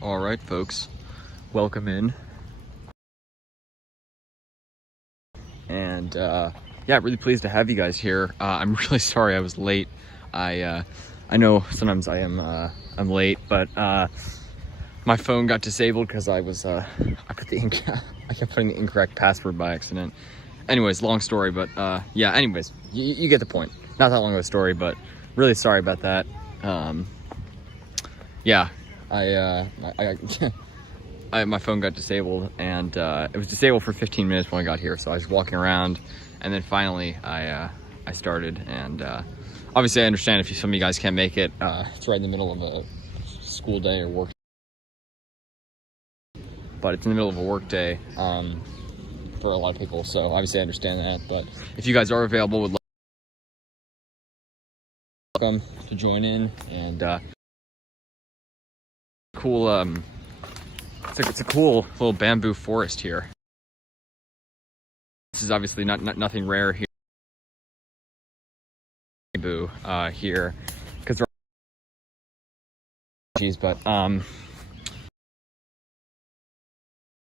All right, folks, welcome in. And yeah, really pleased to have you guys here. I'm really sorry I was late. I know sometimes I'm late, but my phone got disabled because I kept putting the incorrect password by accident. Anyways, long story, but yeah. Anyways, you get the point. Not that long of a story, but really sorry about that. Yeah, my phone got disabled, and it was disabled for 15 minutes when I got here. So I was walking around, and then finally I started. And obviously I understand if some of you guys can't make it. It's right in the middle of a school day or work, but it's in the middle of a work day for a lot of people. So obviously I understand that. But if you guys are available, would welcome to join in. And cool. It's a cool little bamboo forest here. This is obviously nothing rare here. Bamboo here, because they're but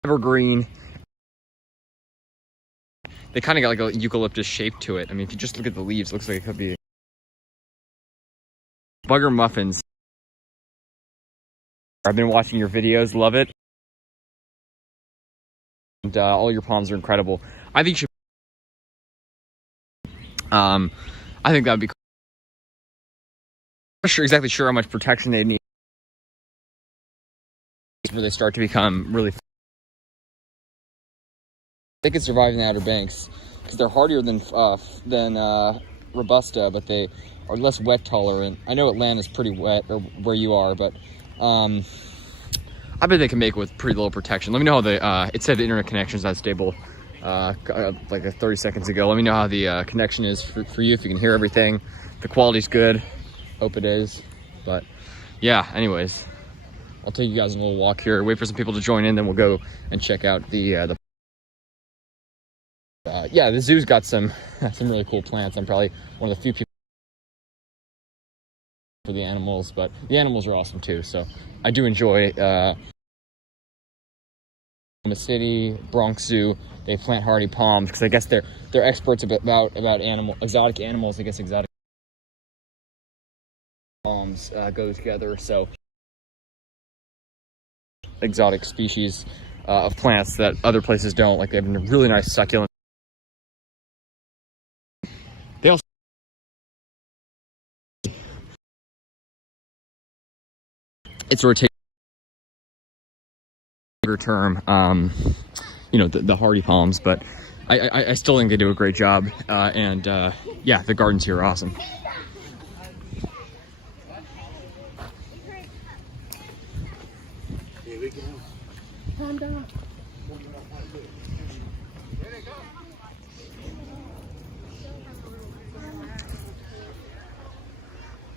evergreen. They kind of got like a eucalyptus shape to it. I mean, if you just look at the leaves, it looks like it could be bugger muffins. I've been watching your videos, love it. And all your palms are incredible. I think you should, I think that would be cool. I'm not exactly sure how much protection they need before they start to become really. They can survive in the Outer Banks because they're hardier than Robusta, but they are less wet tolerant. I know Atlanta's pretty wet, or where you are, but I bet they can make it with pretty little protection. Let me know how the it said the internet connection is not stable like 30 seconds ago. Let me know how the connection is for you, if you can hear everything. The quality's good. Hope it is. But yeah, anyways, I'll take you guys on a little walk here. Wait for some people to join in, then we'll go and check out the yeah, the zoo's got some really cool plants. I'm probably one of the few people for the animals, but the animals are awesome too. So I do enjoy the city, Bronx Zoo. They plant hardy palms because I guess they're experts about exotic animals. I guess exotic palms go together. So exotic species of plants that other places don't. Like they have a really nice succulent. They also it's a rotation term. You know, the hardy palms, but I still think they do a great job. And yeah, the gardens here are awesome. Here we go. Calm down.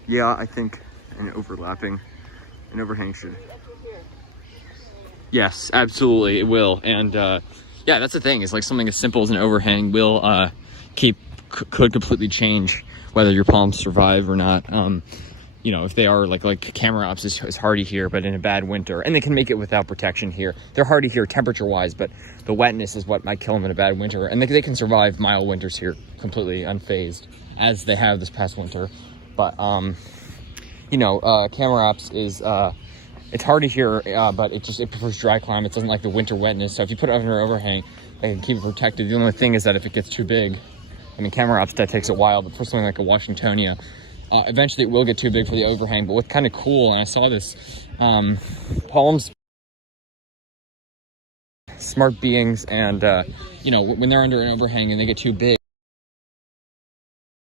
Yeah, I think an overhang should. Yes, absolutely, it will. And yeah, that's the thing. Is like something as simple as an overhang will could completely change whether your palms survive or not. You know, if they are like camera ops is hardy here, but in a bad winter, and they can make it without protection here. They're hardy here temperature wise, but the wetness is what might kill them in a bad winter. And they can survive mild winters here completely unfazed, as they have this past winter. But you know, camera ops is it's hardy here, but it prefers dry climates. Doesn't like the winter wetness. So if you put it under an overhang, they can keep it protected. The only thing is that if it gets too big, I mean, camera ops, that takes a while, but for something like a Washingtonia, eventually it will get too big for the overhang. But what's kind of cool, and I saw this, palms, smart beings, and you know, when they're under an overhang and they get too big,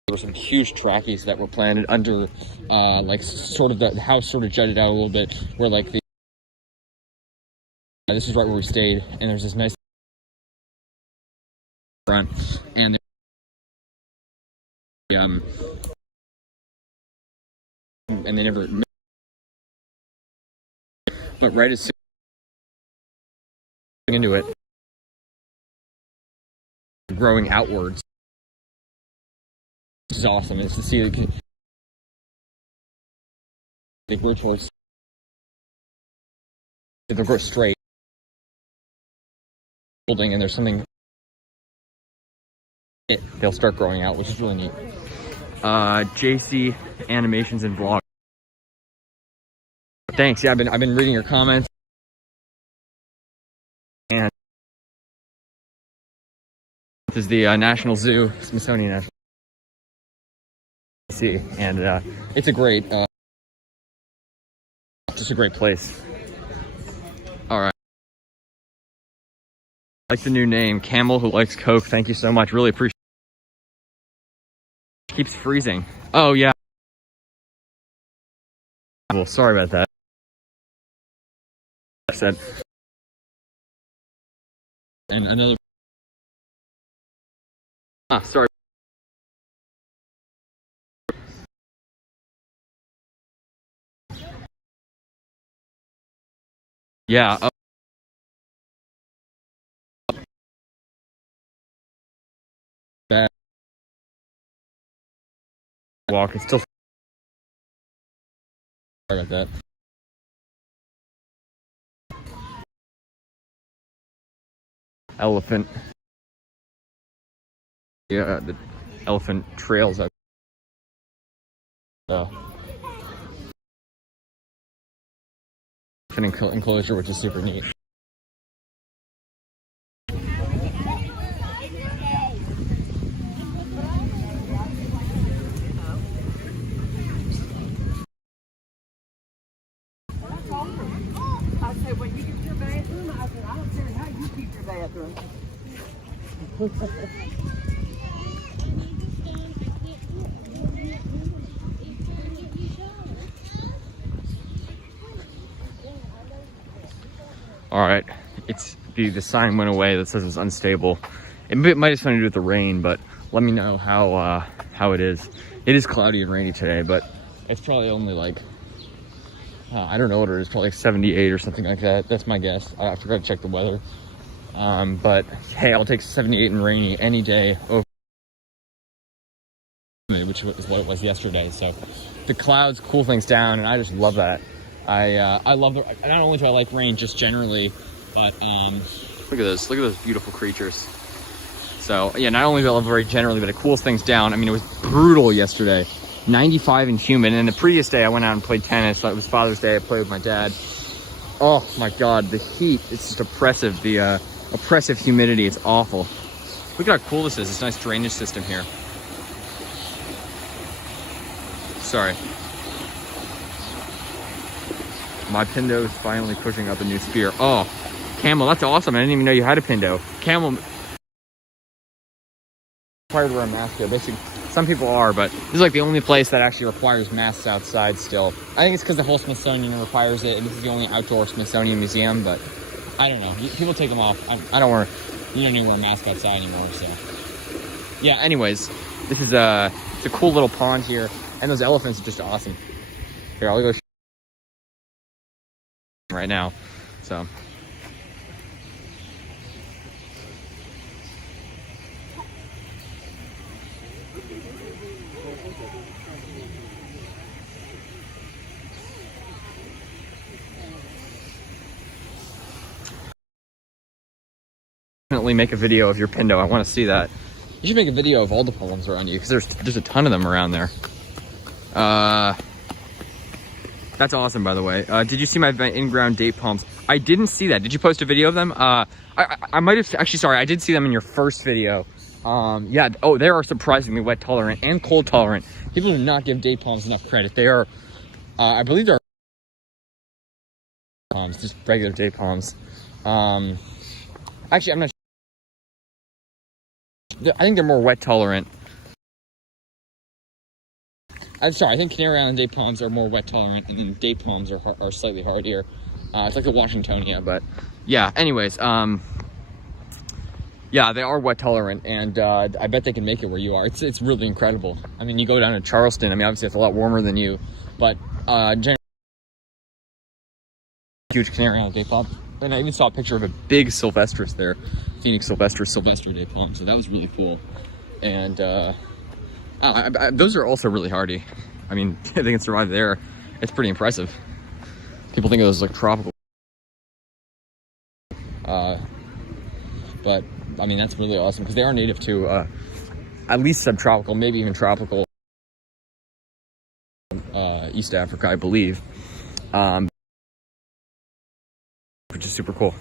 there were some huge trackies that were planted under, like sort of the house sort of jutted out a little bit, where like this is right where we stayed, and there's this nice front, and and they never, but right as soon as into it, growing outwards. This is awesome. It's to see, I think we're towards they'll grow straight building, and there's something they'll start growing out, which is really neat. JC Animations and Vlog. Thanks. Yeah, I've been reading your comments, and this is the National Zoo, Smithsonian National Zoo, and it's a great, just a great place. All right. I like the new name, Camel Who Likes Coke. Thank you so much. Really appreciate it. Keeps freezing. Oh yeah. Well, sorry about that. I said. And another. Sorry. Yeah. Bad walk. It's still. Sorry about that. Elephant. Yeah, the elephant trails up. Elephant enclosure, which is super neat. I said, when you get your bathroom, I said, I don't care how you keep your bathroom. All right, the sign went away that says it's unstable. It might have something to do with the rain, but let me know how it is. It is cloudy and rainy today, but it's probably only like I don't know what it is, probably like 78 or something like that. That's my guess. I forgot to check the weather. But hey, I'll take 78 and rainy any day over, which is what it was yesterday. So the clouds cool things down, and I just love that. I love the. Not only do I like rain just generally, but look at this. Look at those beautiful creatures. So yeah, not only do I love rain generally, but it cools things down. I mean, it was brutal yesterday. 95 and humid, and the previous day I went out and played tennis. It was Father's Day. I played with my dad. Oh my God, the heat, it's just oppressive. The oppressive humidity, it's awful. Look at how cool this is. This nice drainage system here. Sorry. My Pindo is finally pushing up a new spear. Oh, Camel, that's awesome. I didn't even know you had a Pindo. Camel, required to wear a mask here. Basically, some people are, but this is like the only place that actually requires masks outside still. I think it's because the whole Smithsonian requires it, and this is the only outdoor Smithsonian museum, but I don't know. People take them off. I don't wear, you don't need to wear a mask outside anymore, so. Yeah, anyways, this is it's a cool little pond here, and those elephants are just awesome. Here, I'll go right now, so. Definitely make a video of your Pindo. I want to see that. You should make a video of all the palms around you, because there's a ton of them around there. That's awesome, by the way. Did you see my in-ground date palms? I didn't see that. Did you post a video of them? I might have, actually, sorry, I did see them in your first video. Yeah, oh, they are surprisingly wet tolerant and cold tolerant. People do not give date palms enough credit. They are, I believe they're palms, just regular date palms. Actually, I'm not sure. I think they're more wet tolerant. I'm sorry, I think Canary Island date palms are more wet tolerant, and then date palms are slightly hardier. It's like the Washingtonia, but yeah, anyways, yeah, they are wet tolerant, and I bet they can make it where you are. It's really incredible. I mean, you go down to Charleston, I mean, obviously it's a lot warmer than you, but generally, huge Canary Island date palm. And I even saw a picture of a big Sylvestris there, Phoenix Sylvester date palm, so that was really cool. And those are also really hardy. I mean, they can survive there. It's pretty impressive. People think of those like tropical But I mean, that's really awesome because they are native to at least subtropical, maybe even tropical East Africa, I believe, which is super cool.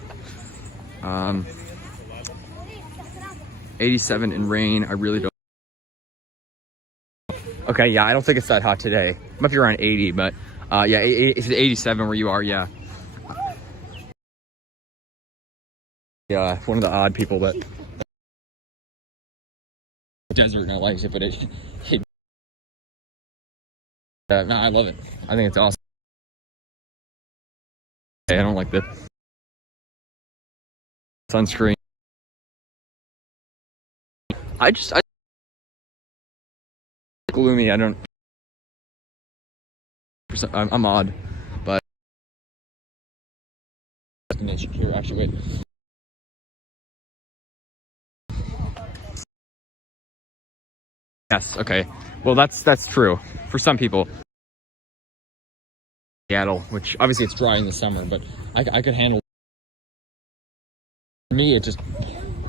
87 in rain. I really don't. Okay, yeah, I don't think it's that hot today. It might be around 80, but yeah, it's 87 where you are. Yeah. Yeah, one of the odd people that desert and I likes it, but no, I love it. I think it's awesome. I don't like the sunscreen. I gloomy. I don't. I'm odd, but here, actually, wait. Yes. Okay. Well, that's true for some people. Seattle, which obviously it's dry in the summer, but I could handle. For me, it just,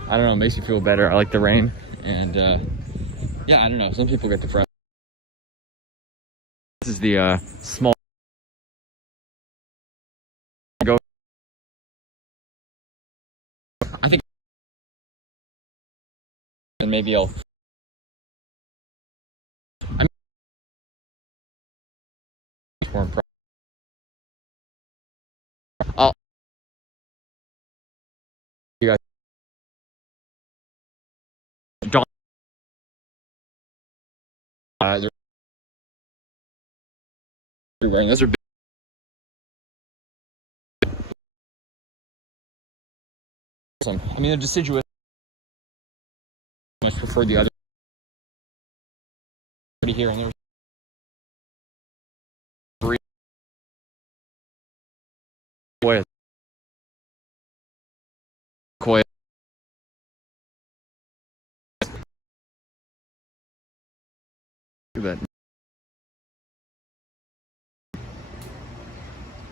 I don't know, it makes me feel better. I like the rain, and yeah, I don't know. Some people get depressed. This is the small. Go. I think, and maybe I'll. I'm more impressed. I'll. You guys. Don't. They're wearing. Those are big. Awesome. I mean, they're deciduous. I much prefer the other. Here and there's. Koya. Koya. Look at that.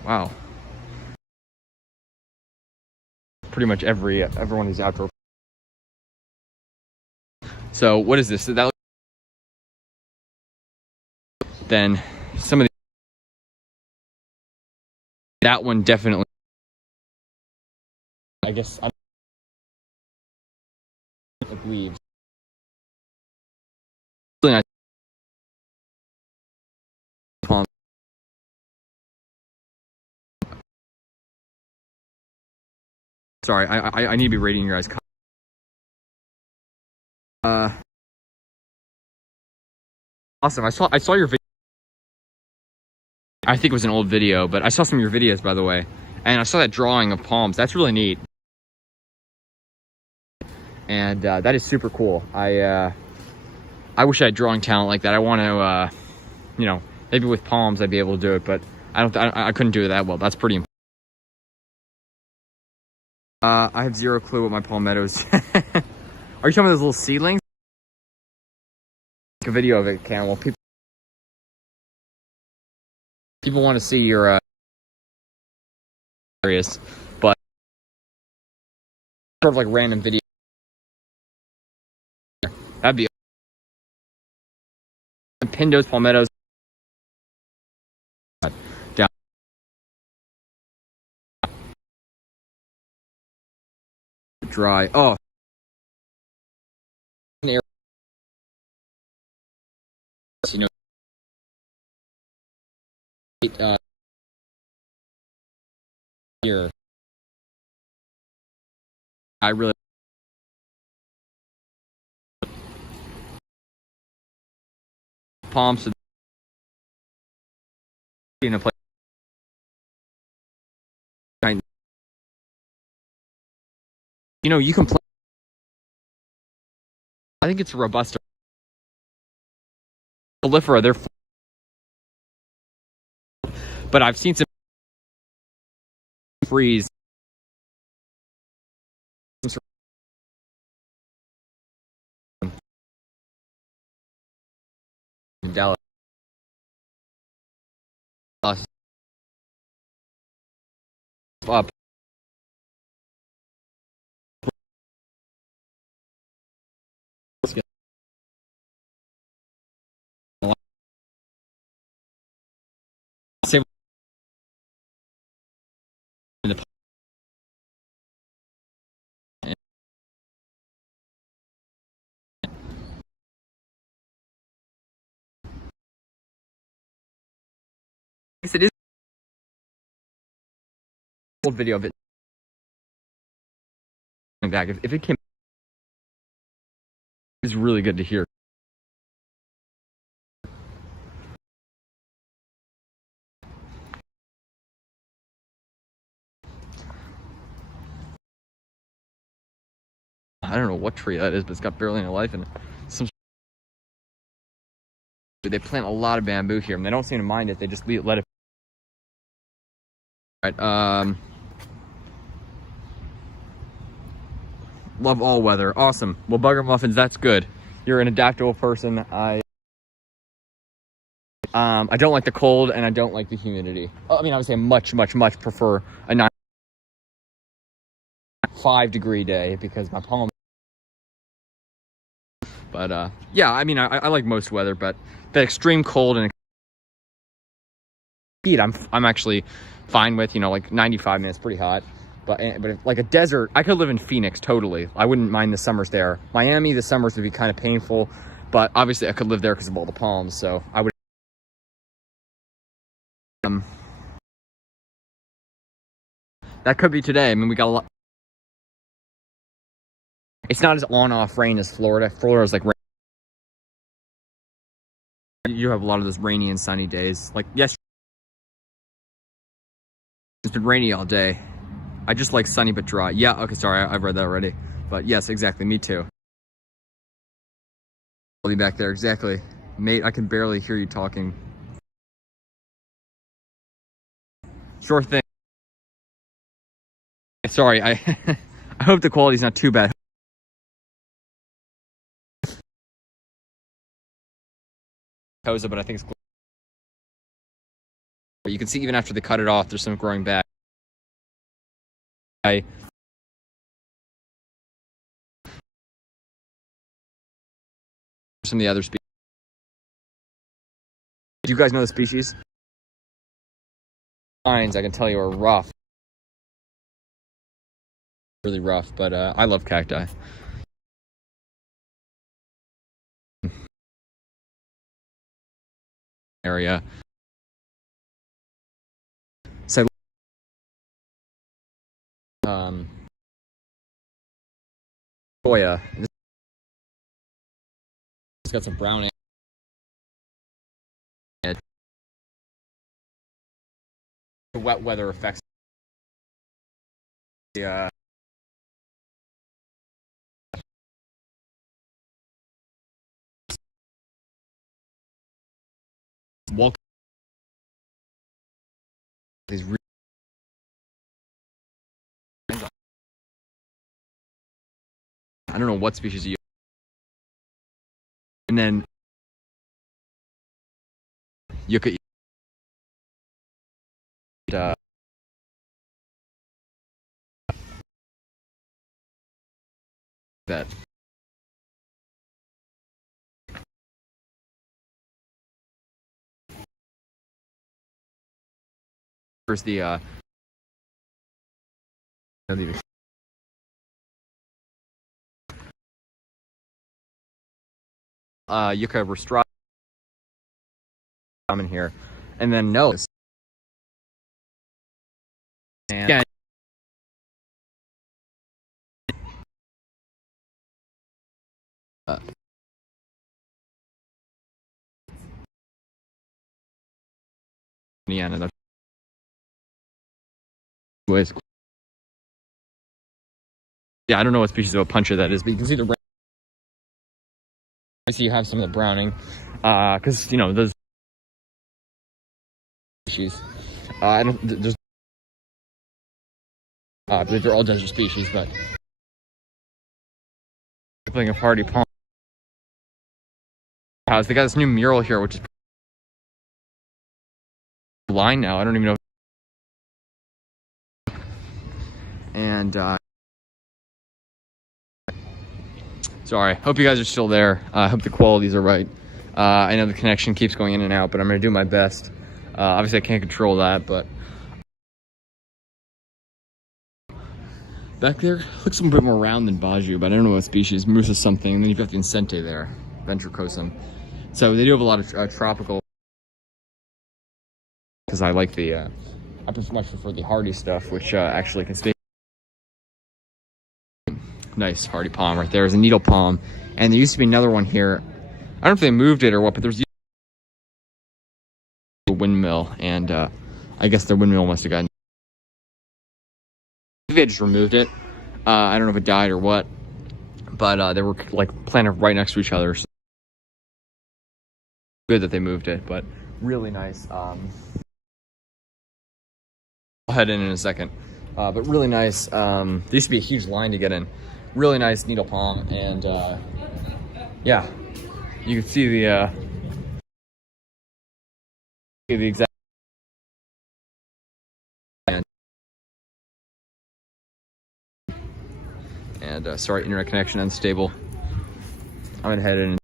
Wow. Pretty much every one of these outdoor. So what is this? So that then some of the, that one definitely. I guess I'm like leaves. Really nice. Palm. Sorry, I need to be rating your guys. Awesome. I saw your video. I think it was an old video, but I saw some of your videos, by the way, and I saw that drawing of palms. That's really neat, and that is super cool. I wish I had drawing talent like that. I want to, you know, maybe with palms I'd be able to do it, but I couldn't do it that well. That's pretty important. I have zero clue what my palmettos. Are you talking about those little seedlings? Take a video of it, Cameron. People want to see your areas, but sort of like random video. That'd be pin those palmettos down. Dry. Oh. You know, here. I really palms in a place. You know, you can play. I think it's a robusta. Prolifera, they're. But I've seen some freeze. In Dallas. Up. in the it is old video of it back. If it came, it's really good to hear. I don't know what tree that is, but it's got barely any life in it. They plant a lot of bamboo here, and they don't seem to mind it. They just let it. All right. Love all weather. Awesome. Well, Bugger Muffins, that's good. You're an adaptable person. I don't like the cold, and I don't like the humidity. I mean, obviously, I much prefer a 5-degree day because my palm. But yeah, I mean, I like most weather, but the extreme cold and heat, I'm actually fine with. You know, like 95 minutes, pretty hot. But if, like a desert, I could live in Phoenix totally. I wouldn't mind the summers there. Miami, the summers would be kind of painful, but obviously I could live there because of all the palms. So I would. That could be today. I mean, we got a lot. It's not as on-off rain as Florida. Florida's like rain. You have a lot of those rainy and sunny days. Like yesterday, it's been rainy all day. I just like sunny but dry. Yeah, okay, sorry, I've read that already. But yes, exactly, me too. I'll be back there, exactly. Mate, I can barely hear you talking. Sure thing. Sorry, I hope the quality's not too bad. But I think it's. But you can see even after they cut it off, there's some growing back. Some of the other species. Do you guys know the species? Pines, I can tell you, are rough. Really rough, but I love cacti. Area. So, Goya. It's got some brown. The wet weather affects the walk. These I don't know what species you. And then you could that. First, the Yucca rostrata come in here, and then nose. And yeah. Indiana. Anyways, yeah, I don't know what species of a puncher that is, but you can see the. I see you have some of the browning, because you know those species. I don't. There's. I believe they're all desert species, but something of hardy palm. They got this new mural here, which is line now. I don't even know. And sorry, hope you guys are still there. I hope the qualities are right. I know the connection keeps going in and out, but I'm gonna do my best. Obviously I can't control that, but Back there looks a bit more round than Baju, but I don't know what species. Musa something. And then you've got the Incente there, ventricosum. So they do have a lot of tropical. Because I like the, I much prefer the hardy stuff, which actually can stay. Nice hardy palm right there. There's a needle palm, and there used to be another one here. I don't know if they moved it or what, but there's a windmill, and I guess the windmill must have gotten. Maybe they just removed it. I don't know if it died or what, but they were like planted right next to each other. So good that they moved it, but really nice. I'll head in a second, but really nice. There used to be a huge line to get in. Really nice needle palm, and yeah, you can see the exact. And sorry, internet connection unstable. I'm gonna head in.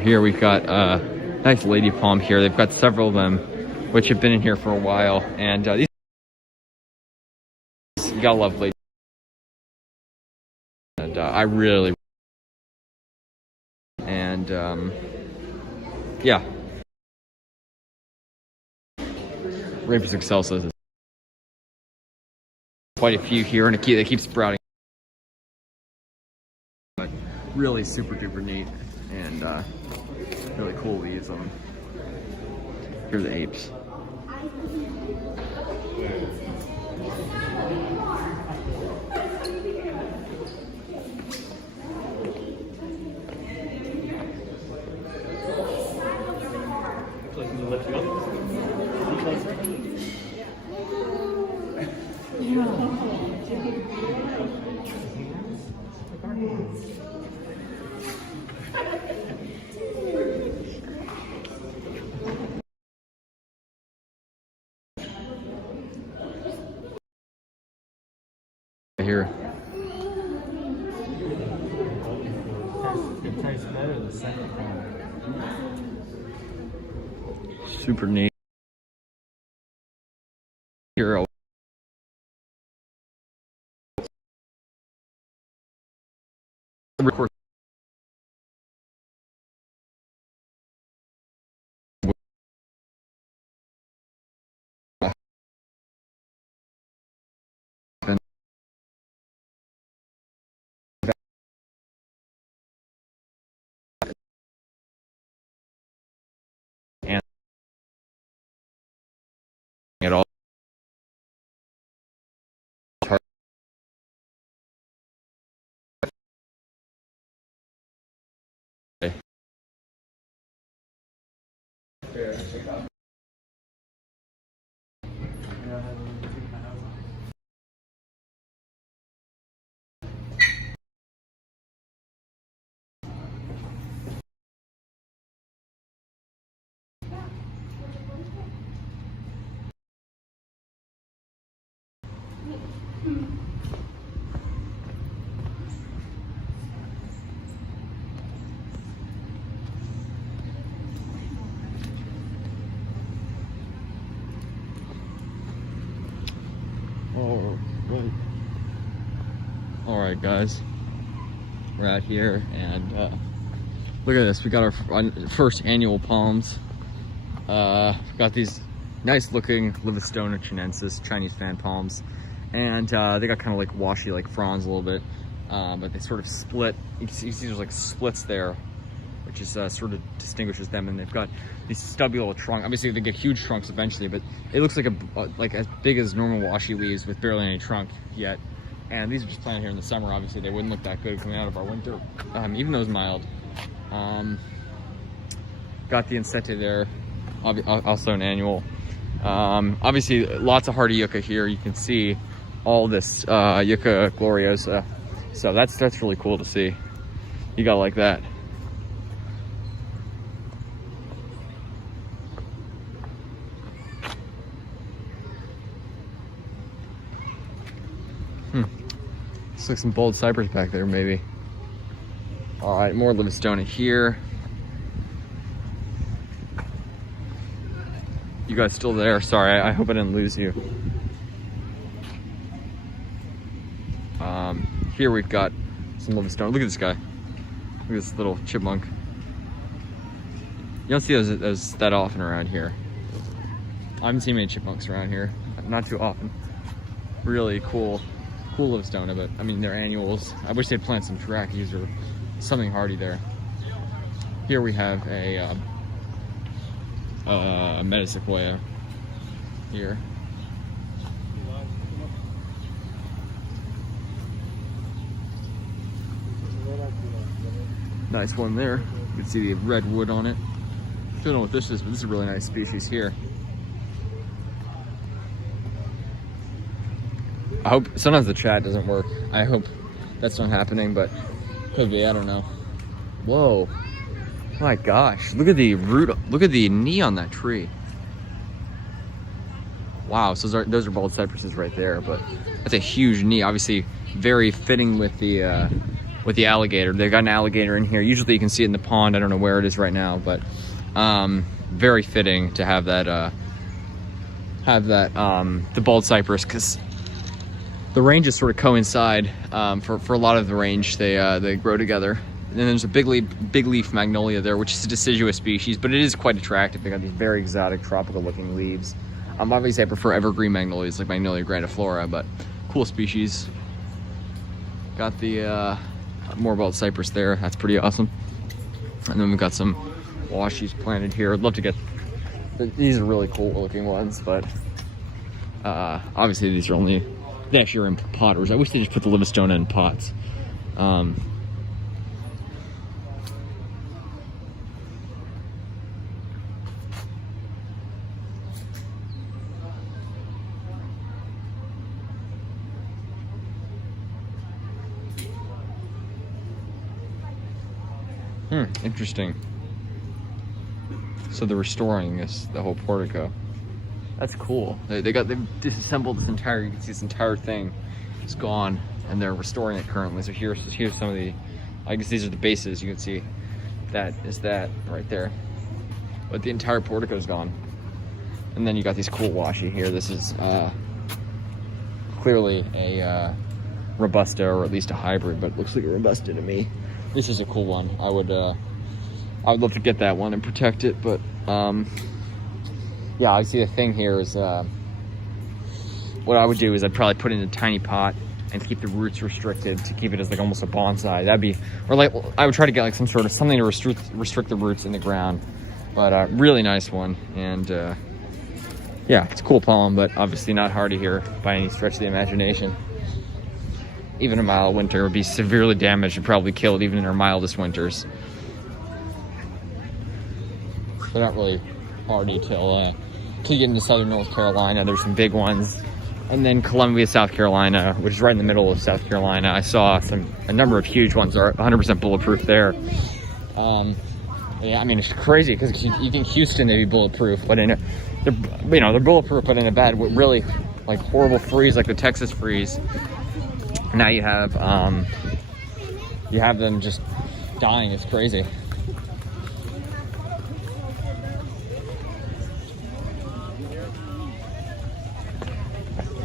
Here we've got a nice lady palm here. They've got several of them, which have been in here for a while, and these you gotta love lady. And I really, and yeah, Rapis excelsus. Quite a few here, and they keep sprouting. But really super duper neat, and really cool leaves on them. Here are the apes. Here. It tastes better the second time. Super neat. Here. Record. And at all. All right, guys, we're out here, and look at this. We got our first annual palms. Got these nice looking Livistona chinensis Chinese fan palms, and they got kind of like washy, like fronds a little bit, but they sort of split. You see there's like splits there, which is sort of distinguishes them. And they've got these stubby little trunk. Obviously they get huge trunks eventually, but it looks like as big as normal washy leaves with barely any trunk yet. And these are just planted here in the summer. Obviously they wouldn't look that good coming out of our winter, even though it's mild. Got the Incente there, also an annual. Obviously lots of hardy yucca here. You can see all this yucca gloriosa, so that's really cool to see. You gotta like that. Looks like some bold cypress back there, maybe. All right, more Livistona here. You guys still there? Sorry, I hope I didn't lose you. Here we've got some Livistona. Look at this guy. Look at this little chipmunk. You don't see those that often around here. I haven't seen many chipmunks around here. Not too often. Really cool Livistona, but I mean, they're annuals. I wish they'd plant some terraces or something hardy there. Here we have a metasequoia here. Nice one there. You can see the redwood on it. Don't know what this is, but this is a really nice species here. I hope sometimes the chat doesn't work. I hope that's not happening, but could be. I don't know. Whoa! My gosh! Look at the root. Look at the knee on that tree. Wow! So those are bald cypresses right there, but that's a huge knee. Obviously, very fitting with the alligator. They've got an alligator in here. Usually, you can see it in the pond. I don't know where it is right now, but very fitting to have that. The bald cypress, because the ranges sort of coincide. For a lot of the range, they grow together. And then there's a big leaf magnolia there, which is a deciduous species, but it is quite attractive. They got these very exotic, tropical-looking leaves. Obviously, I prefer evergreen magnolias like Magnolia grandiflora, but cool species. Got the more bald cypress there. That's pretty awesome. And then we've got some washies planted here. I'd love to get. These are really cool-looking ones, but obviously these are only. They actually are in potters. I wish they just put the Livistona in pots. Interesting. So they're restoring the whole portico. That's cool. They've disassembled this entire. You can see this entire thing is gone, and they're restoring it currently. So here's some of the. I guess these are the bases. You can see that is that right there, but the entire portico is gone. And then you got these cool washi here. This is clearly a robusta, or at least a hybrid, but it looks like a robusta to me. This is a cool one. I would love to get that one and protect it, but yeah, I see the thing here is what I would do is I'd probably put it in a tiny pot and keep the roots restricted to keep it as like almost a bonsai. That'd be, or like I would try to get like some sort of something to restrict the roots in the ground. But really nice one, and yeah, it's a cool palm, but obviously not hardy here by any stretch of the imagination. Even a mild winter would be severely damaged and probably killed even in our mildest winters. They're not really hardy till you get into southern North Carolina. There's some big ones. And then Columbia, South Carolina, which is right in the middle of South Carolina. I saw a number of huge ones are 100% bulletproof there. Yeah, I mean, it's crazy because you think Houston they'd be bulletproof, but they're bulletproof, but in a bad, really like horrible freeze, like the Texas freeze. Now you have them just dying. It's crazy.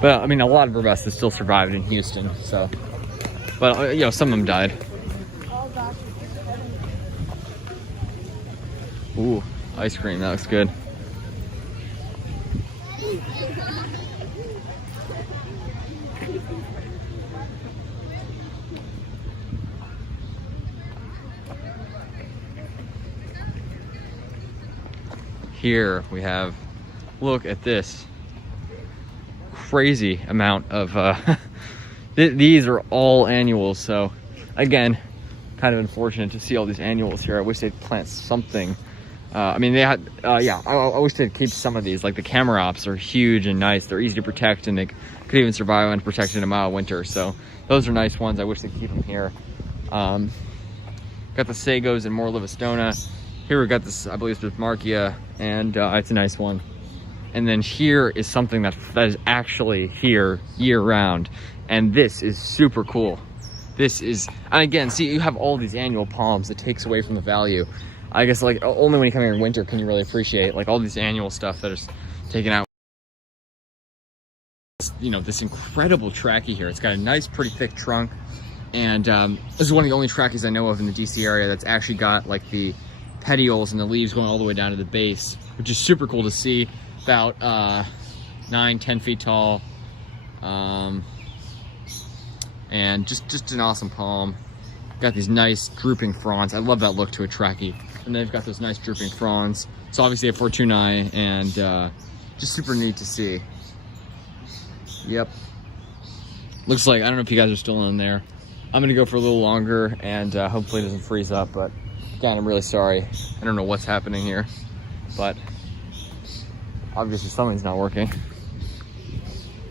But I mean, a lot of robustas still survived in Houston. So, but some of them died. Ooh, ice cream. That looks good. Here we have, look at this crazy amount of, these are all annuals. So again, kind of unfortunate to see all these annuals here. I wish they'd plant something. I mean, they had, yeah, I wish they'd keep some of these. Like the Camarops are huge and nice. They're easy to protect, and they could even survive unprotected in a mild winter. So those are nice ones. I wish they'd keep them here. Got the Sagos and more Livistona. Here we got this, I believe it's Markia, and it's a nice one. And then here is something that is actually here year round, and this is super cool. this is, and again, see, you have all these annual palms. It takes away from the value. I guess like only when you come here in winter can you really appreciate like all these annual stuff that is taken out. You know, this incredible trachea here. It's got a nice, pretty thick trunk. And this is one of the only tracheas I know of in the DC area that's actually got like the petioles and the leaves going all the way down to the base, which is super cool to see. About 9-10 feet tall, and just an awesome palm. Got these nice drooping fronds. I love that look to a trachea. And they've got those nice drooping fronds. It's obviously a Fortunae, and just super neat to see. Yep. Looks like, I don't know if you guys are still in there. I'm gonna go for a little longer, and hopefully it doesn't freeze up, but again, I'm really sorry. I don't know what's happening here, but obviously something's not working.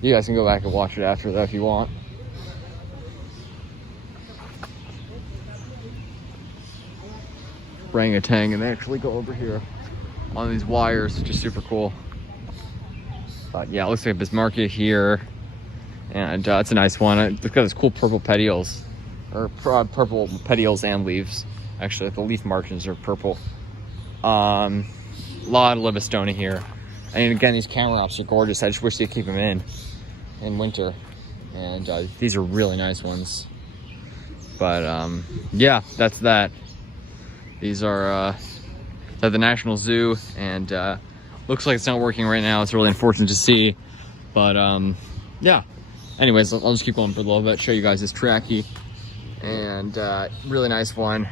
You guys can go back and watch it after that if you want. Orangutan, and they actually go over here on these wires, which is super cool. But yeah, it looks like a Bismarckia here, and it's a nice one. It's got this cool purple petioles, or purple petioles and leaves. Actually, the leaf margins are purple. Lot of Livistona here. And again, these camera ops are gorgeous. I just wish they'd keep them in winter. And these are really nice ones. But yeah, that's that. These are at the National Zoo, and looks like it's not working right now. It's really unfortunate to see. But yeah. Anyways, I'll just keep going for a little bit, show you guys this trachea. And really nice one.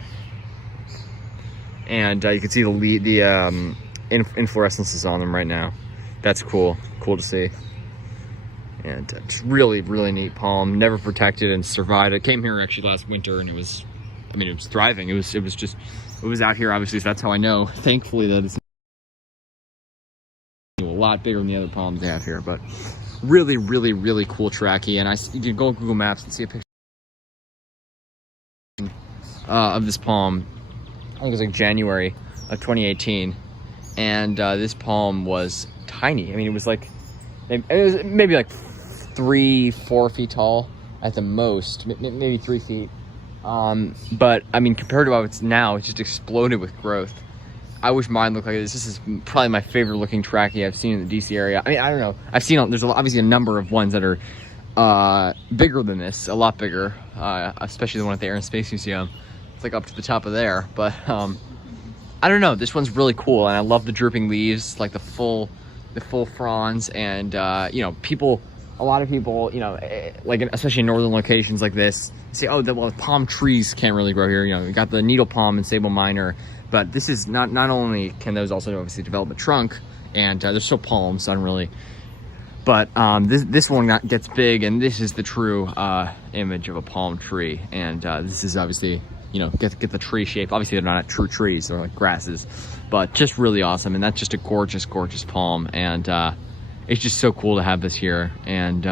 And you can see the inflorescences on them right now. That's cool to see. And just really neat palm, never protected and survived. It came here actually last winter, and it was, I mean, it was thriving. It was out here, obviously, so that's how I know, thankfully, that it's a lot bigger than the other palms they have here. But really cool trachea. And you can go on Google Maps and see a picture of this palm. I think it was like January of 2018, and this palm was tiny. I mean, it was maybe like 3-4 feet tall at the most, maybe 3 feet. But I mean, compared to how it's now, it's just exploded with growth. I wish mine looked like this. This is probably my favorite looking trachea I've seen in the DC area. I mean, I don't know. There's obviously a number of ones that are bigger than this, a lot bigger, especially the one at the Air and Space Museum. It's like up to the top of there, but I don't know. This one's really cool, and I love the drooping leaves, like the full fronds, and you know, a lot of people, you know, like especially in northern locations like this, say, oh, well, palm trees can't really grow here. You know, you got the needle palm and sable minor, but this is not only can those also obviously develop a trunk, and they're still palms, so I don't really. But this one gets big, and this is the true image of a palm tree, and this is obviously, you know, get the tree shape. Obviously, they're not true trees; they're like grasses, but just really awesome. And that's just a gorgeous palm, and it's just so cool to have this here. And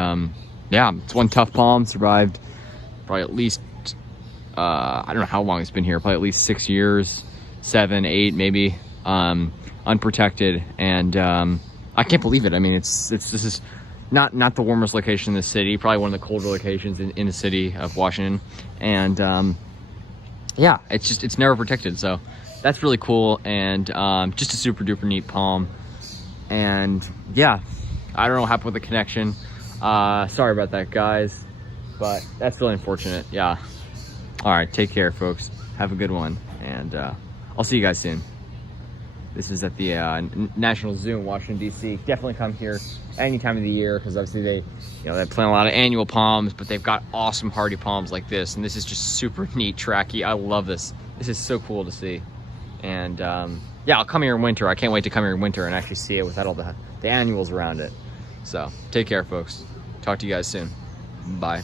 yeah, it's one tough palm. Survived probably at least I don't know how long it's been here. Probably at least 6 years, 7, 8, maybe, unprotected. And I can't believe it. I mean, this is not the warmest location in the city. Probably one of the colder locations in the city of Washington, and yeah, it's never protected, so that's really cool. And just a super duper neat palm. And yeah, I don't know what happened with the connection. Sorry about that, guys, but that's really unfortunate. Yeah. All right, take care, folks. Have a good one, and I'll see you guys soon. This is at the National Zoo in Washington, D.C. Definitely come here any time of the year, because obviously they plant a lot of annual palms, but they've got awesome hardy palms like this, and this is just super neat trachea. I love this. This is so cool to see. And yeah, I'll come here in winter. I can't wait to come here in winter and actually see it without all the annuals around it. So take care, folks. Talk to you guys soon. Bye.